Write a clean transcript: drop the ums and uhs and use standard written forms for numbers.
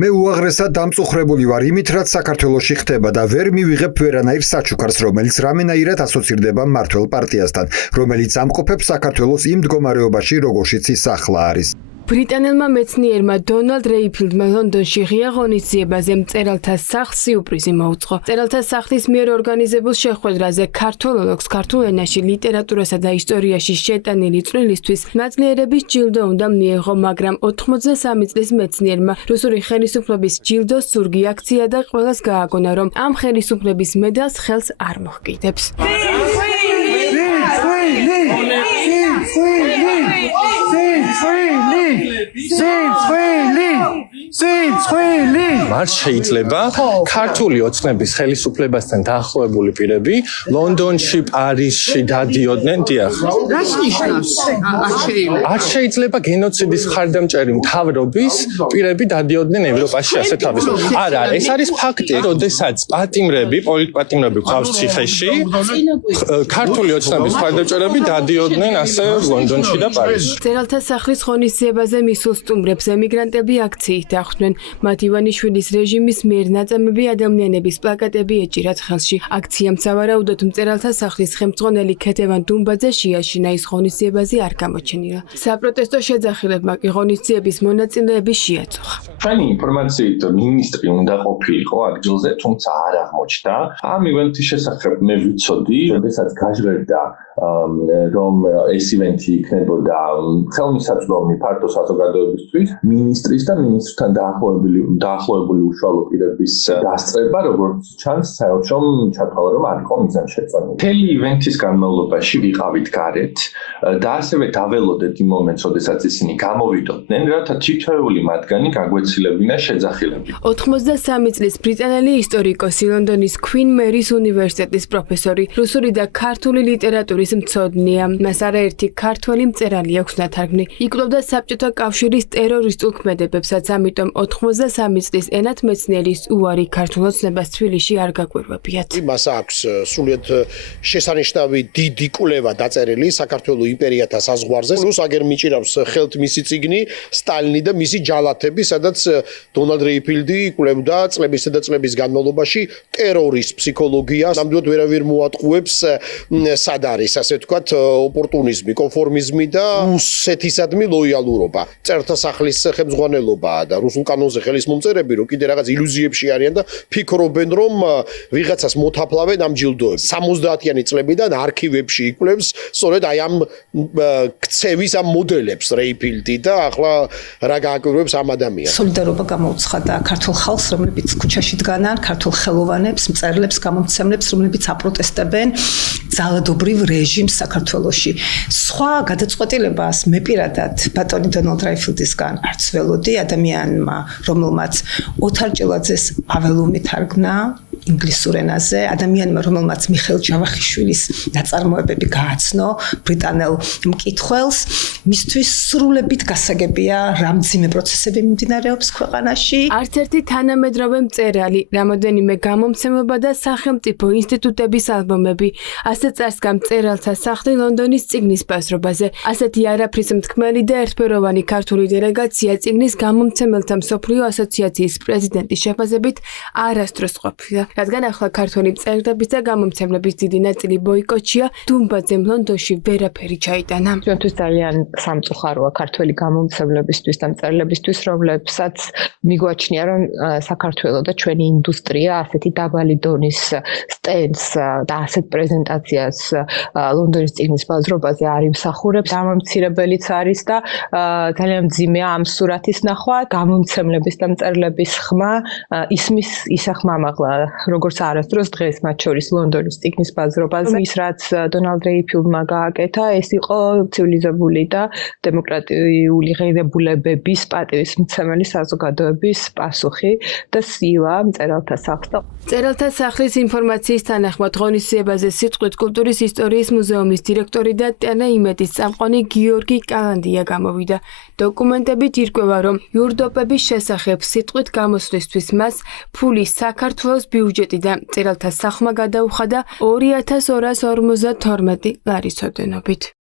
მე უაღრესად დამწუხრებული ვარ იმით, რაც საქართველოში ხდება და ვერ მივიღებ ვერანაირ საჩუქარს, რომელიც რამენაირად ასოცირდება მმართველ პარტიასთან, რომელიც ამყოფებს საქართველოს იმ მდგომარეობაში, როგორშიც ის ახლა არის. ბრიტანელმა მეცნიერმა დონალდ რეიფილდმა ლონდონში ღია ღონისძიებაზე მწერალთა სახლს სიურპრიზი მოუწყო. მწერალთა სახლის მიერ ორგანიზებულ შეხვედრაზე ქართველოლოგს ქართულ ენაში, ლიტერატურასა და ისტორიაში შეტანილი წვლილისთვის მეცნიერების ჯილდო უნდა მიეღო, მაგრამ 83 წლის მეცნიერმა რუსული ხელისუფლების ჯილდოს ზურგი აქცია და ყველას გააგონა, რომ ამ ხელისუფლების მედალს ხელს არ მოჰკიდებს. მას შეიძლება ქართული ოცნების ხელისუფლებასთან დაახლოებული პირები ლონდონში, პარიზში დადიოდნენ, დიახ. რას ნიშნავს? არ შეიძლება გენოციდის მხარდამჭერი მთავრობის პირები დადიოდნენ ევროპაში ასე თავისუფლად. არა, ეს არის ფაქტი, როდესაც პატიმრები, პოლიტპატიმრები ყავს ციხეში, ქართული ოცნების მხარდამჭერები დადიოდნენ ასე ლონდონში და პარიზში. მწერალთა სახლის ღონისძიებაზე მისულ სტუმრებს ემიგრანტები აქციით დახვდნენ. მათ ივანიშვილის რეჟიმის მიერ ნაწამები ადამიანების პლაკატები ეჭირათ ხელში. აქციამ სავარაუდოდ მწერალთა სახლის ხელმძღვანელი ქეთევან დუმბაძე შეაშინა, ის ღონისძიებაზე არ გამოჩენილა. საპროტესტო შეძახილებმა კი ღონისძიების მონაწილეები შეაწუხა. ჩვენი ინფორმაციით მინისტრი უნდა ყოფილიყო ადგილზე, თუმცა არ აღმოჩნდა. ამ ივენთის შესახებ მე ვიცოდი, როდესაც გაჟღერდა რომ ეს ივენთი იქნებოდა ხელმისაწვდომი ფართო საზოგადოებისთვის, მინისტრის და მინისტრთან დაახლოებული უშუალო პირების დასწრება, როგორც ჩანს, საერთოდ რომ ჩათვალა, რომ არ იყო მიზანშეწონილი. მთელი ივენთის განმავლობაში ვიყავით გარეთ და ასევე დაველოდეთ იმ მომენტს, როდესაც ისინი გამოვიდოდნენ, რათა თითოეული მათგანი გაგვეცილებინა შეძახილებით. 83 წლის ბრიტანელი ისტორიკოსი, ლონდონის Queen Mary's უნივერსიტეტის პროფესორი, რუსული და ქართული ლიტერატურის მცოდნეა. მას არაერთი ქართველი მწერალი აქვს ნათარგმნი. იკვლევდა საბჭოთა კავშირის ტერორისტულ ქმედებებსაც, ამიტომ 83 წლის ენათ მეცნიერის უარი ქართულ ოცნებას თბილისში არ გაგვირვებიათ. მას აქვს სრულიად შესანიშნავი დიდი კვლევა დაწერილი საქართველოს იმპერიათა საზღვარზე. პლუს აგერ მიჭირავს ხელთ მისი წიგნი სტალინი და მისი ჯალათები, სადაც დონალდ რეიფილდი კვლევდა წლებისა და წლების განმავლობაში ტერორის ფსიქოლოგიას. ნამდვილად ვერავინ მოატყუებს სად არის, ასე ვთქვათ, ოპორტუნიზმი, კონფორმიზმი და რუსეთისადმი ლოიალურობა. მწერთა სახლის ხელმძღვანელობა და რუსულ კანონზე ხელის მომწერები, რომ კიდე რაღაც ილუზიებში არიან და ფიქრობენ, რომ ვიღაცას მოთაფლავენ ამ ჯილდოებს. 70-იანი წლებიდან არქივებში იკვლევს სწორედ აი ამ ქცევის ამ მოდელებს რეიფილდი და ახლა რა გააკვირვებს ამ ადამიანს. სოლიდარობა გამოუცხადა ქართულ ხალხს, რომლებიც ქუჩაში დგანან, ქართულ ხელოვანებს, მწერლებს, გამომცემლებს, რომლებიც აპროტესტებენ ძალადობრივ რეჟიმს საქართველოში. სხვა გადაწყვეტილებას მე პირადად ბატონი დონალდ რეიფილდისგან არც ველოდი, ადამიანმა, რომელმაც ოთარ ჭილაძეს აველუმი თარგმნა ინგლისურ ენაზე, ადამიანმა, რომელმაც მიხეილ ჯავახიშვილის ნაწარმოებები გააცნო ბრიტანელ მკითხველს, მისთვის სრულებით გასაგებია რა მძიმე პროცესები მიმდინარეობს ქვეყანაში. არც ერთი თანამედროვე მწერალი, რამოდენიმე გამომცემლობა და სახელმწიფო ინსტიტუტების ალბომები, ასე წარსდგა მწერალთა სახლი ლონდონის წიგნის ბაზრობაზე. ასეთი არაფრის მთქმელი და ერთფეროვანი ქართული დელეგაცია წიგნის გამომცემელთა მსოფლიო ასოციაციის პრეზიდენტის შეფასებით არასდროს ყოფილა. რადგან ახლა ქართული მწერლების და გამომცემლების დიდი ნაწილი ბოიკოტშია, დუმბაძემ ლონდონში ვერაფერი ჩაიტანა. ჩვენთვის ძალიან სამწუხაროა ქართული გამომცემლებისთვის და მწერლებისთვის, რომლებსაც მიგვაჩნია, რომ საქართველოს და ჩვენი ინდუსტრია ასეთი დაბალი დონის სტენდს და ასეთ პრეზენტაციას ლონდონის წიგნის ბაზრობაზე არ იმსახურებს. გამომცირებელიც არის და ძალიან მძიმეა ამ სურათის ნახვა. გამომცემლების და მწერლების ხმა ისმის ისახმამაღლა, როგორც არასდროს დღეს, მათ შორის ლონდონის წიგნის ბაზრობაზე. ის რაც დონალდ რეიფილდმა გააკეთა, ეს იყო ცივილიზებული და დემოკრატიული ღირებულებების პატივისმცემელი საზოგადოების პასუხი და სილა მწერალთა სახლს. მწერალთა სახლის ინფორმაციის თანახმად ღონისძიებაზე სიტყვით კულტურის ისტორიის მუზეუმის დირექტორი და ტენა იმედის წამყვანი გიორგი კალანდია გამოვიდა. დოკუმენტებით ირკვევა, რომ იურდოპების შესახებ სიტყვით გამოსვლისთვის მას ფული საქართველოს ბიუჯეტიდან მწერალთა სახლმა გადაუხადა 2252 ლარის ოდენობით.